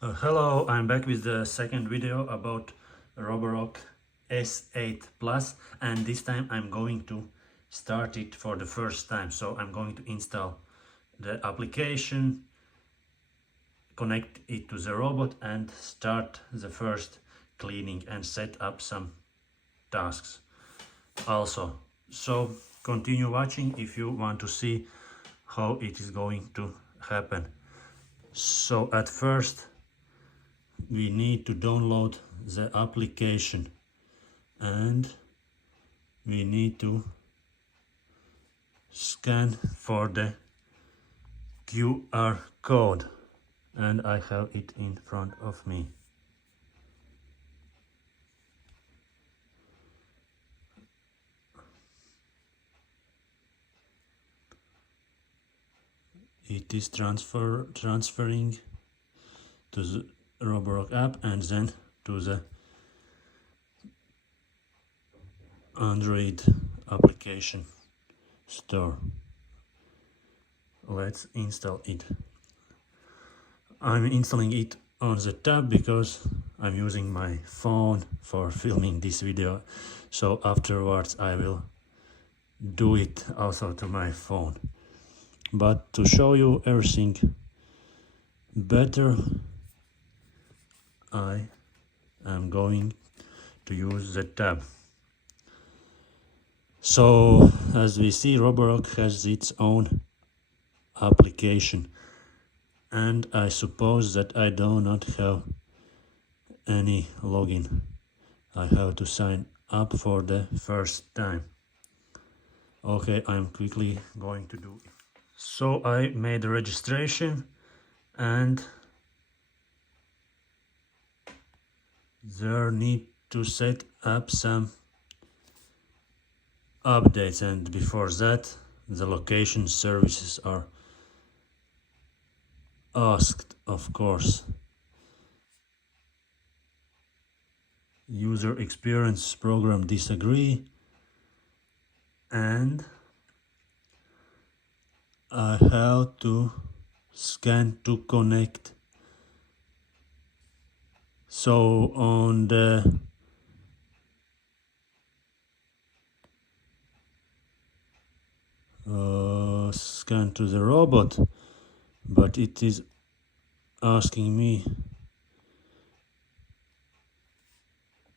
Hello, I'm back with the second video about Roborock S8 Plus, and this time I'm going to start it for the first time. So I'm going to install the application, connect it to the robot and start the first cleaning and set up some tasks also. So continue watching if you want to see how it is going to happen. So at first we need to download the application and we need to scan for the QR code, and I have it in front of me. It is transferring to the Roborock app and then to the Android application store. Let's install it. I'm installing it on the tab because I'm using my phone for filming this video, so afterwards I will do it also to my phone. But to show you everything better, I am going to use the tab. So as we see, Roborock has its own application, and I suppose that I do not have any login. I have to sign up for the first time. Okay, I'm quickly going to do it. So I made the registration and there need to set up some updates, and before that the location services are asked, of course. User experience program disagree, and I have to scan to connect. So on the scan to the robot, but it is asking me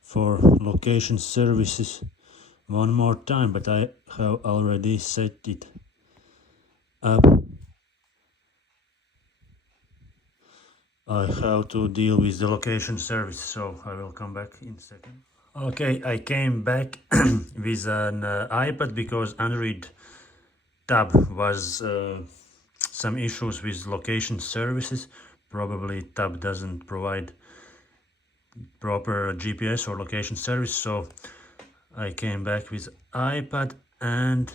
for location services one more time, but I have already set it up. I have to deal with the location service, so I will come back in a second. Okay, I came back with an iPad because Android tab was some issues with location services. Probably tab doesn't provide proper GPS or location service, so I came back with iPad and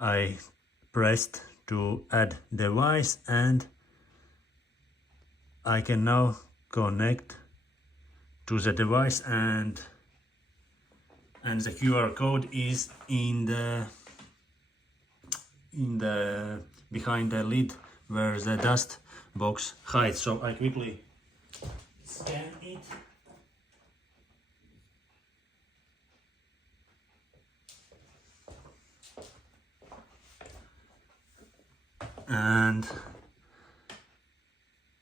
I pressed to add device, and I can now connect to the device, and the QR code is in the behind the lid where the dust box hides. So I quickly scan it.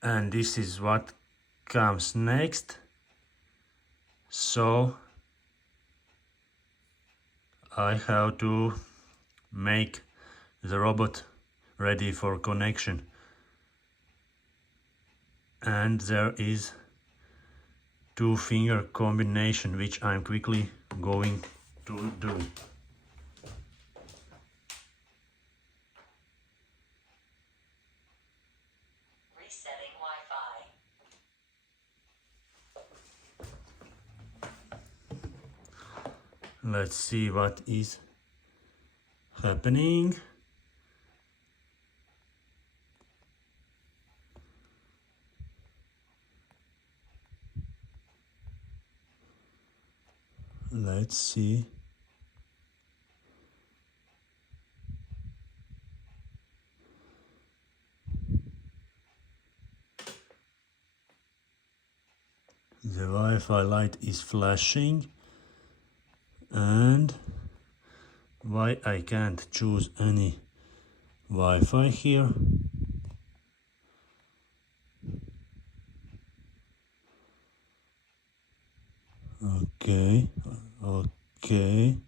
And this is what comes next. So I have to make the robot ready for connection, and there is two-finger combination which I'm quickly going to do. Resetting Wi-Fi. Let's see what is happening. Let's see. The Wi-Fi light is flashing, and why I can't choose any Wi-Fi here? Okay, okay.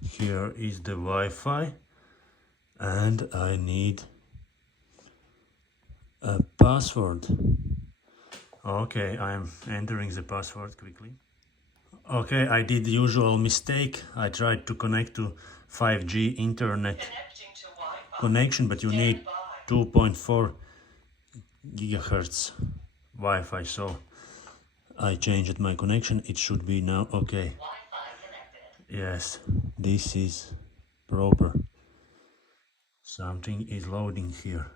Here is the Wi-Fi, and I need a password. Okay, I'm entering the password quickly. Okay, I did the usual mistake. I tried to connect to 5G internet Connecting to Wi-Fi. connection, but you need Stand by. 2.4 gigahertz Wi-Fi, so I changed my connection. It should be now okay. Wi-Fi connected. Yes, this is proper. Something is loading here.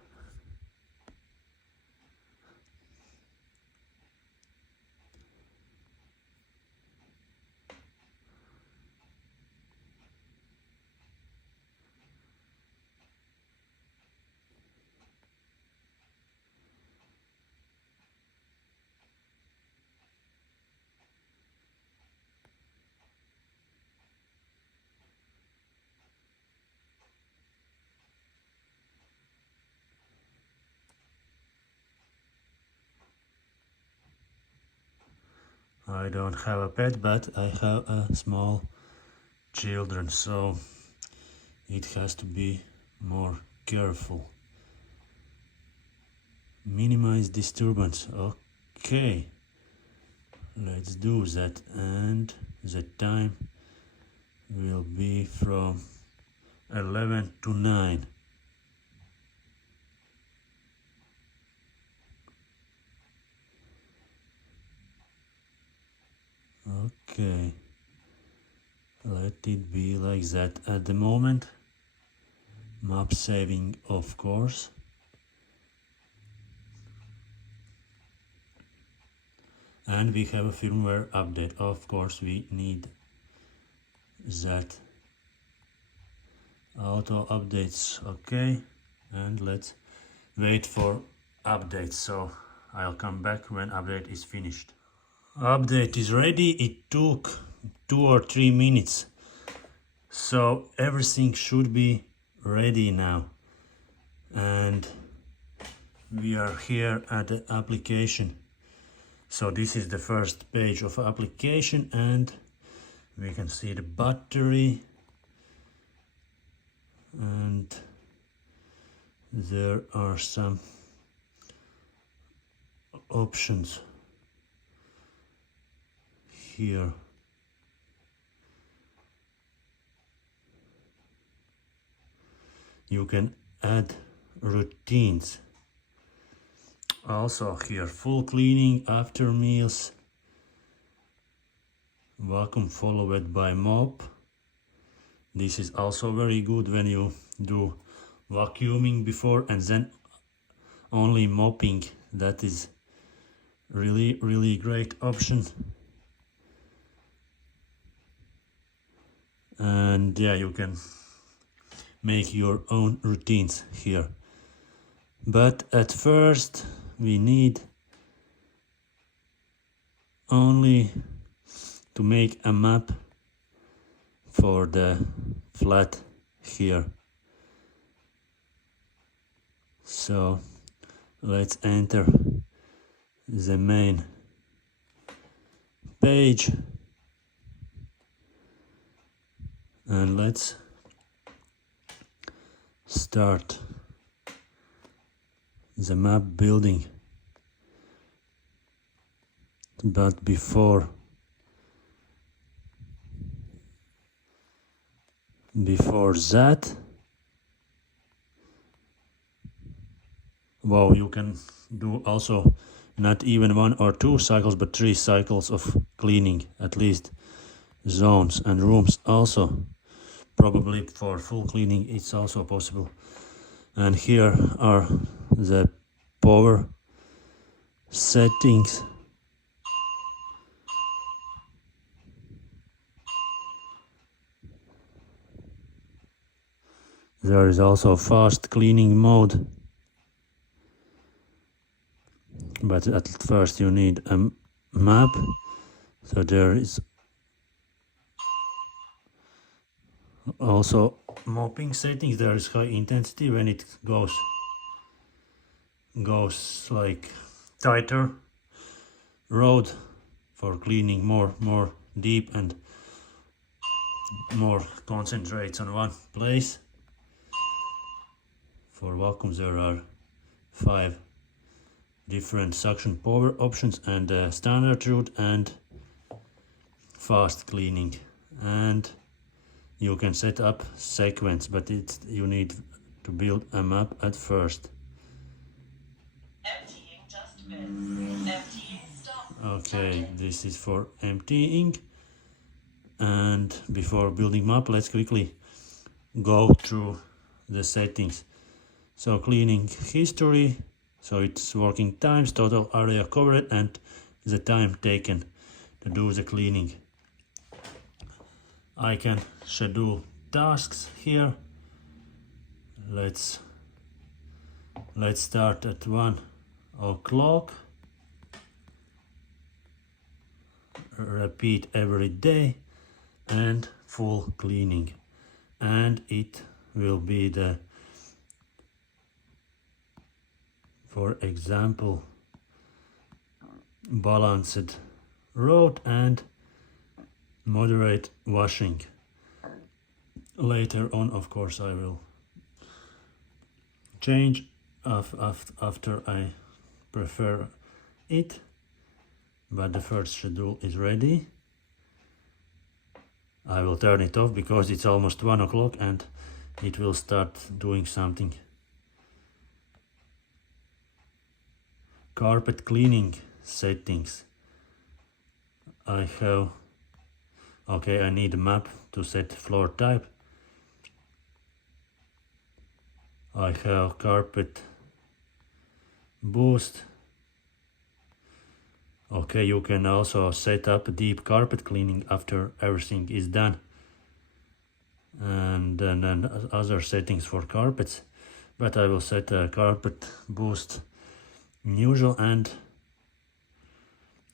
I don't have a pet, but I have a small children, so it has to be more careful. Minimize disturbance. Okay, let's do that, and the time will be from 11 to 9. Okay, let it be like that at the moment. Map saving, of course. And we have a firmware update. Of course, we need that. Auto updates, okay. And let's wait for updates. So I'll come back when update is finished. Update is ready. It took 2 or 3 minutes. So everything should be ready now. And we are here at the application. So this is the first page of application, and we can see the battery, and there are some options here. You can add routines. Also here, full cleaning after meals, vacuum followed by mop. This is also very good when you do vacuuming before and then only mopping. That is really great option. And yeah, you can make your own routines here. But at first we need only to make a map for the flat here. So let's enter the main page and let's start the map building. But before that, wow, you can do also not even 1 or 2 cycles but 3 cycles of cleaning, at least zones and rooms also. Probably for full cleaning it's also possible. And here are the power settings. There is also fast cleaning mode. but at first you need a map. So there is also mopping settings. There is high intensity when it goes like tighter road for cleaning more deep and more concentrates on one place. For vacuums there are 5 different suction power options, and standard route and fast cleaning, and you can set up sequence, but you need to build a map at first. Emptying dust bin. Emptying stock. Okay, this is for emptying. And before building map, let's quickly go through the settings. So cleaning history, so it's working times, total area covered, and the time taken to do the cleaning. I can schedule tasks here. Let's start at 1 o'clock. Repeat every day and full cleaning. And it will be the, for example, balanced road and moderate washing. Later on, of course, I will change after I prefer it, but the first schedule is ready. I will turn it off because it's almost 1 o'clock and it will start doing something. Carpet cleaning settings. I need a map to set floor type. I have carpet boost. Okay, you can also set up deep carpet cleaning after everything is done. And then other settings for carpets. But I will set a carpet boost usual, and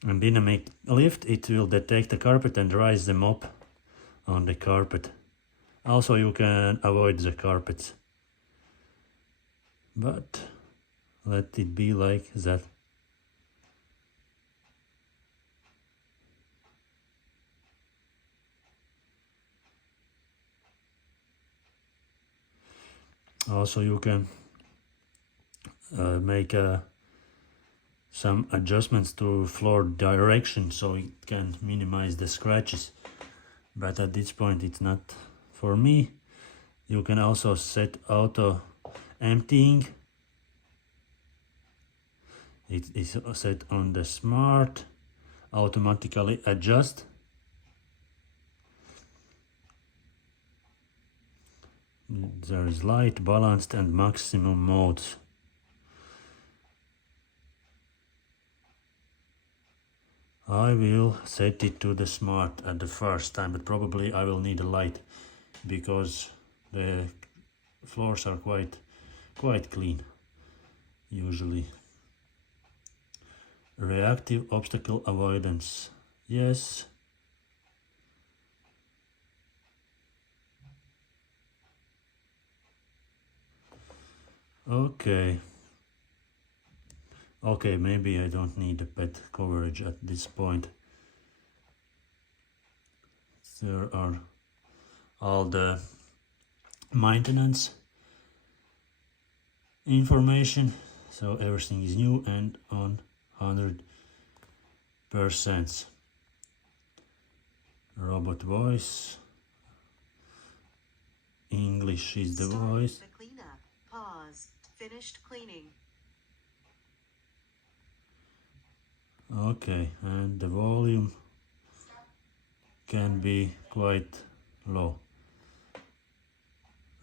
dynamic lift. It will detect the carpet and raise the mop on the carpet. Also you can avoid the carpets. But let it be like that. Also you can make some adjustments to floor direction so it can minimize the scratches, but at this point it's not for me. You can also set auto emptying. It is set on the smart, automatically adjust. There is light, balanced and maximum modes. I will set it to the smart at the first time, but probably I will need a light because the floors are quite clean usually. Reactive obstacle avoidance. Yes. Okay, maybe I don't need a pet coverage at this point. There are all the maintenance information, so everything is new and on 100%. Robot voice. English is the voice. The cleanup. Pause. Finished cleaning. Okay, and the volume can be quite low.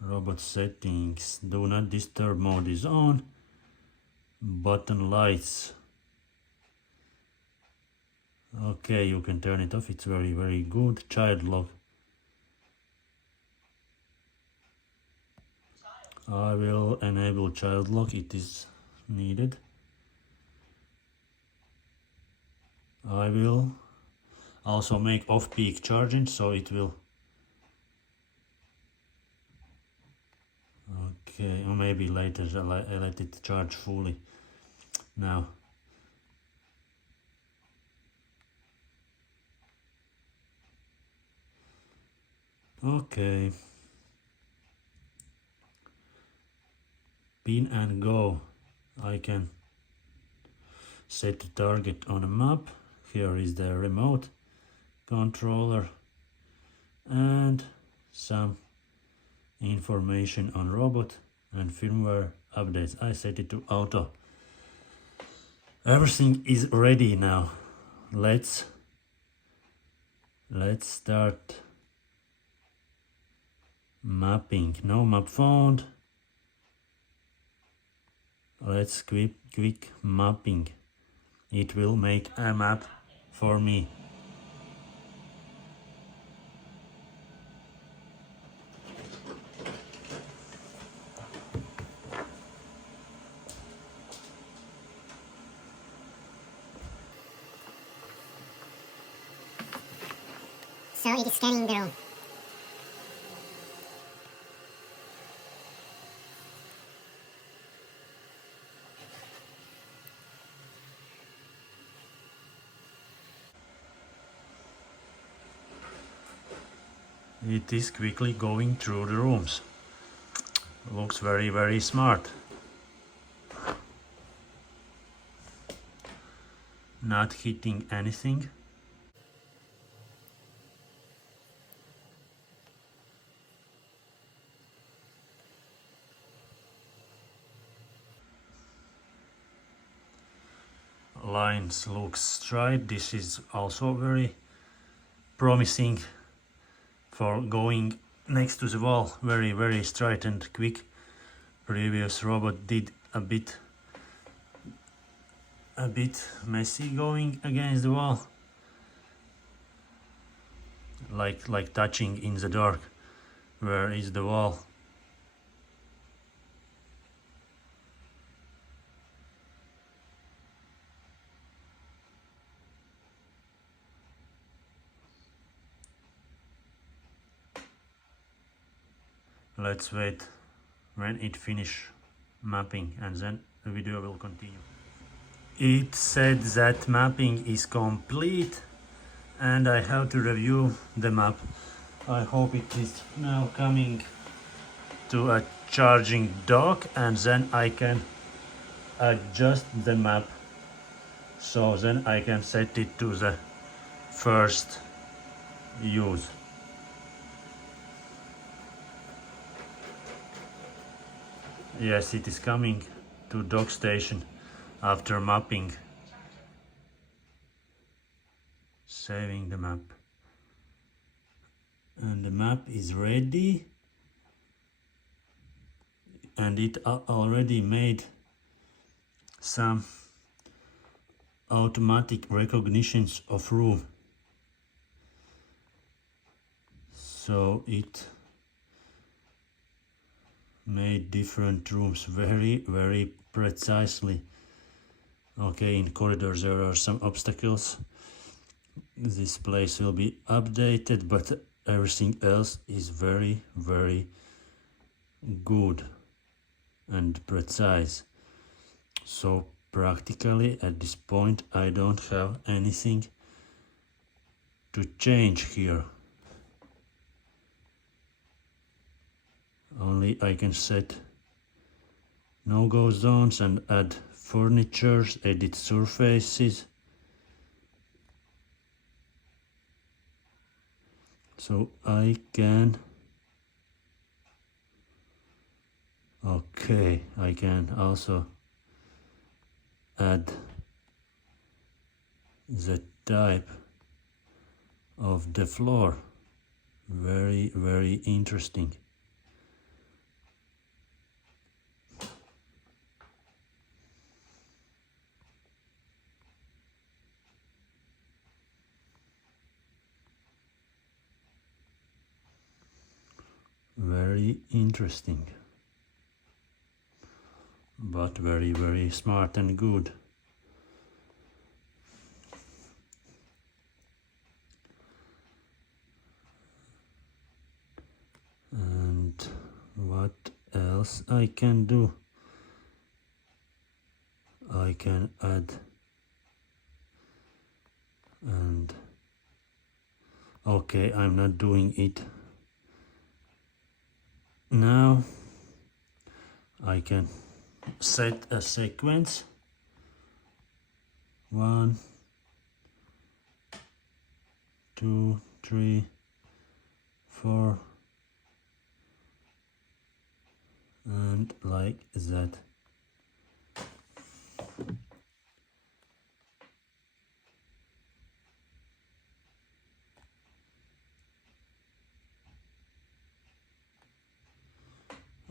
Robot settings. Do not disturb mode is on. Button lights. Okay, you can turn it off. It's very good. Child lock. I will enable child lock. It is needed. I will also make off-peak charging, so it will. Okay, or maybe later I let it charge fully now. Okay. Pin and go. I can set the target on a map. Here is the remote controller and some information on robot and firmware updates. I set it to auto. Everything is ready now. Let's start mapping. No map found. Let's quick mapping. It will make a map for me. So it is scanning the room. It is quickly going through the rooms. Looks very smart. Not hitting anything. Lines looks straight. This is also very promising for going next to the wall. Very straight and quick. Previous robot did a bit messy going against the wall, like touching in the dark. Where is the wall? Let's wait when it finish mapping and then the video will continue. It said that mapping is complete and I have to review the map. I hope it is now coming to a charging dock and then I can adjust the map, so then I can set it to the first use. Yes, it is coming to dock station after mapping. Saving the map. And the map is ready. And it already made some automatic recognitions of room. So it made different rooms very precisely. Okay, in corridors there are some obstacles. This place will be updated, but everything else is very good and precise. So practically at this point I don't have anything to change here. Only I can set no-go zones and add furnitures, edit surfaces. So I can, okay, I can also add the type of the floor. Very interesting. Very interesting, but very smart and good. What else I can do? I can add and okay, I'm not doing it now. I can set a sequence. 1, 2, 3, 4, and like that.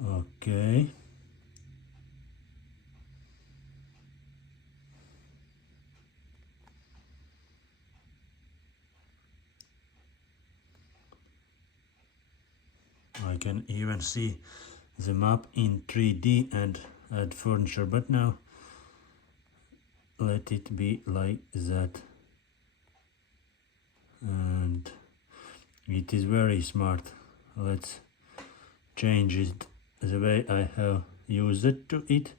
Okay. I can even see the map in 3D and add furniture, but now let it be like that. And it is very smart. Let's change it the way I have used it to it,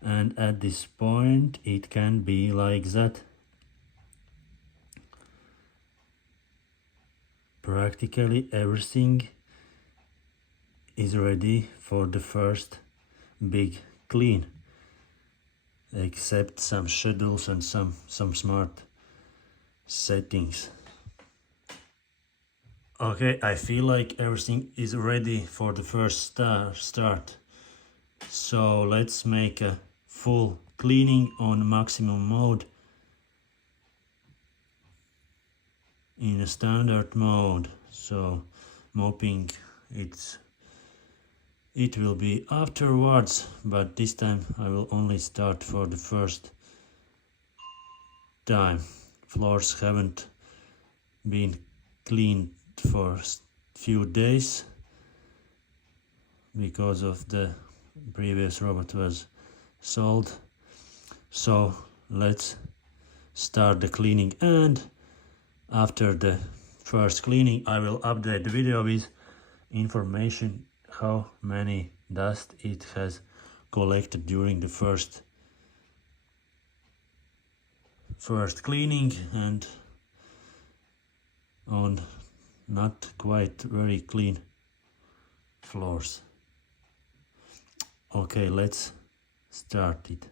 and at this point it can be like that. Practically everything is ready for the first big clean, except some schedules and some smart settings. Okay, I feel like everything is ready for the first start. So let's make a full cleaning on maximum mode. In a standard mode. So mopping, it will be afterwards, but this time I will only start for the first time. Floors haven't been cleaned for few days because of the previous robot was sold. So let's start the cleaning, and after the first cleaning I will update the video with information how many dust it has collected during the first cleaning and on not quite very clean floors. Okay, let's start it.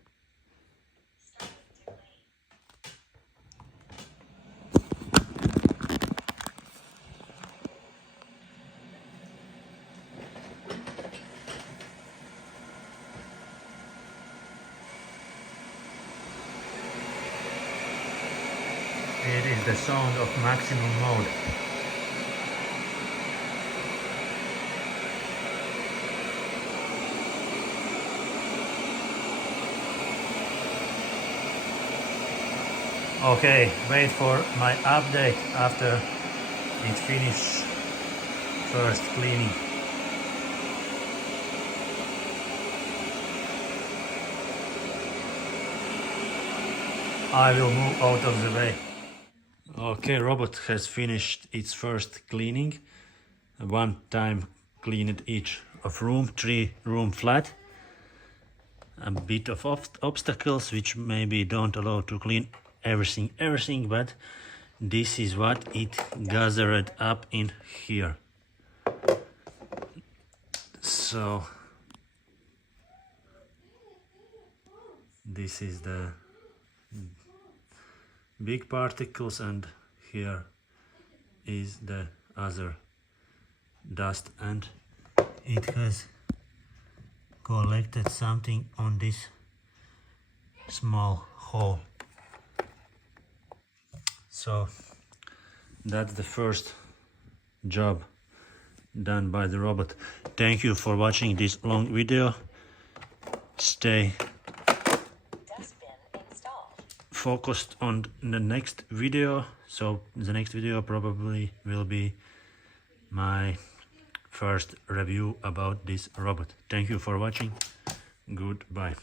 It is the sound of maximum mode. Okay, wait for my update after it finishes first cleaning. I will move out of the way. Okay, robot has finished its first cleaning. One time cleaned each of room, 3 room flat. A bit of obstacles which maybe don't allow to clean everything, but this is what it gathered up in here. So this is the big particles, and here is the other dust, and it has collected something on this small hole. So that's the first job done by the robot. Thank you for watching this long video. Stay focused on the next video. So the next video probably will be my first review about this robot. Thank you for watching. Goodbye.